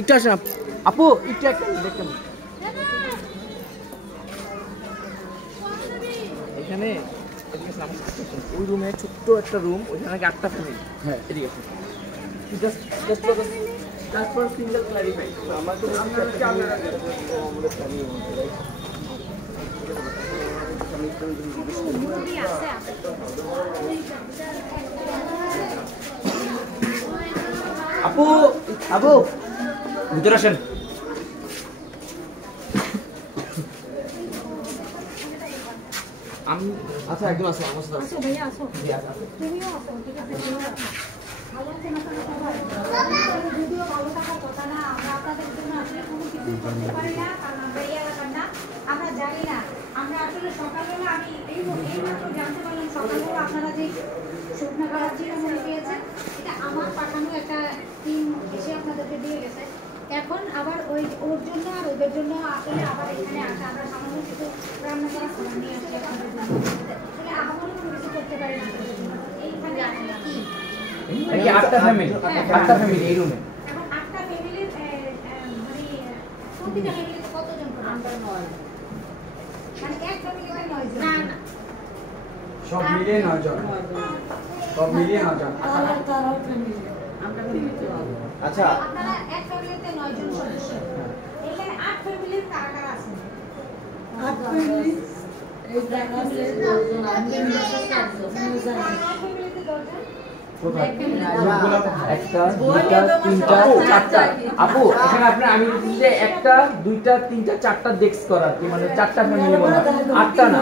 একটু আসেন আপু, একটু দেখেন এখানে ওই রুমে ছোট্ট একটা রুম, ওইখানে 8টা ফ্যামিলি। হ্যাঁ ঠিক আছে, তারপর সিঙ্গেল ক্লারিফাই আমার তো আপু আপু ভিতরে আসেন। আমি আচ্ছা একজন আছে আমার সাথে। আচ্ছা ভাইয়া আসো। জি আচ্ছা তুমিও আসো, ঠিক আছে? ভালো আছেন আপনারা সবাই? ভিডিও ভালো থাকার কথা না, আমরা আপনাদের জন্য আসলে কোনো কিছু করতে পারি না, কারণ আমরা এই এলাকার না, আমরা জানি না। আমরা আসলে সকালবেলা আমি এই মাত্র জানতে পারলাম সকালবেলা আপনারা যে শুকনো খাবার চিরমণি পেয়েছেন, এটা আমার পাঠানো একটা টিম এসে আপনাদেরকে দিয়ে গেছে। এখন আবার ওর জন্য আর ওদের জন্য আসলে আবার এখানে আসে, আমরা সামান্য কিছু রান্না করা খাবার নিয়ে আসি আপনাদের জন্য। তাহলে আমারও কোনো কিছু করতে পারি না এইখানে আসলে কি 8টা ফ্যামিলি, 8টা ফ্যামিলি এই রুমে। এখন 8টা ফ্যামিলির মানে প্রতিটা ফ্যামিলিতে কতজন করে? আমরা 9 মানে এক ফ্যামিলিতে 9 জন। না না সব মিলিয়ে 9 জন, সব মিলিয়ে 9 জন। আচ্ছা আপনারা এক ফ্যামিলিতে 9 জন সদস্য, এখানে 8 ফ্যামিলির কারা কারা আছে? 8 ফ্যামিলি এই জায়গা আছে 10 জন, আমি মিলে 7 জন। 8 ফ্যামিলিতে 10 জন। কোথায়? একটা, দুইটা, তিনটা, চারটা। আপু এখানে আপনার আমি বলছি যে একটা, দুইটা, তিনটা, চারটা ডেস্ক করা, কি মানে 4টা ফ্যামিলি বলা, 8টা না।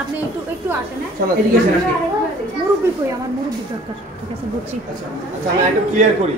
আপনি একটু আসেন। এদিকে আসেন। মুরব্বি কই? আমার মুরব্বি দরকার। ঠিক আছে বুঝছি। আচ্ছা আমি একটু ক্লিয়ার করি।